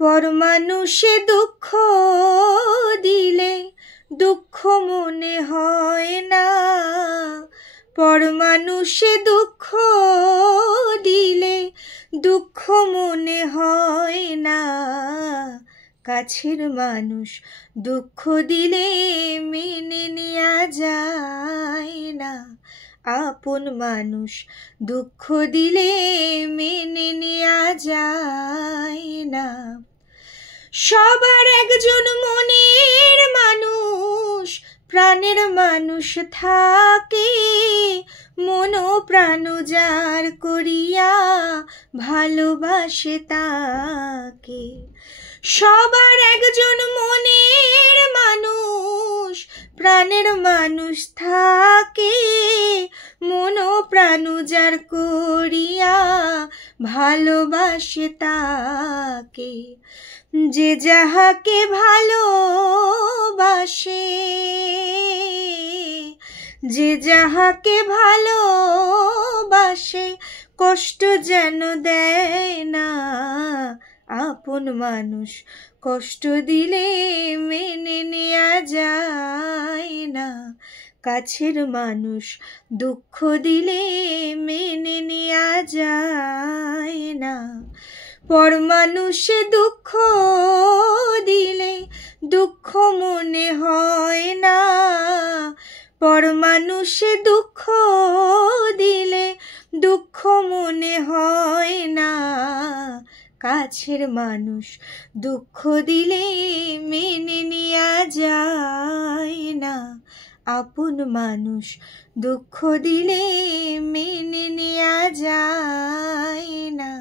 পর মানুষে দুঃখ দিলে দুঃখ মনে হয় না, পর মানুষে দুঃখ দিলে দুঃখ মনে হয় না। কাছের মানুষ দুঃখ দিলে মেনে নেওয়া যায় না, আপন মানুষ দুঃখ দিলে মেনে নেওয়া যায় না। সবার একজন মনের মানুষ, প্রাণের মানুষ থাকে, মন প্রাণ যার করিয়া ভালোবাসে তাকে। সবার একজন মনের মানুষ, প্রাণের মানুষ থাকে, মন প্রাণ যার করিয়া ভালোবাসে তাকে। যে যাহাকে ভালোবাসে, যে যাহাকে ভালোবাসে কষ্ট যেন দেয় না, আপন মানুষ কষ্ট দিলে মেনে নেওয়া যায় না। কাছের মানুষ দুঃখ দিলে মেনে নেওয়া যায় না। পর মানুষে দুঃখ দিলে দুঃখ মনে হয় না, পর মানুষে দুঃখ দিলে দুঃখ মনে হয় না। কাছের মানুষ দুঃখ দিলে মেনে নেওয়া যায় না, আপন মানুষ দুঃখ দিলে মেনে নেওয়া যায় না।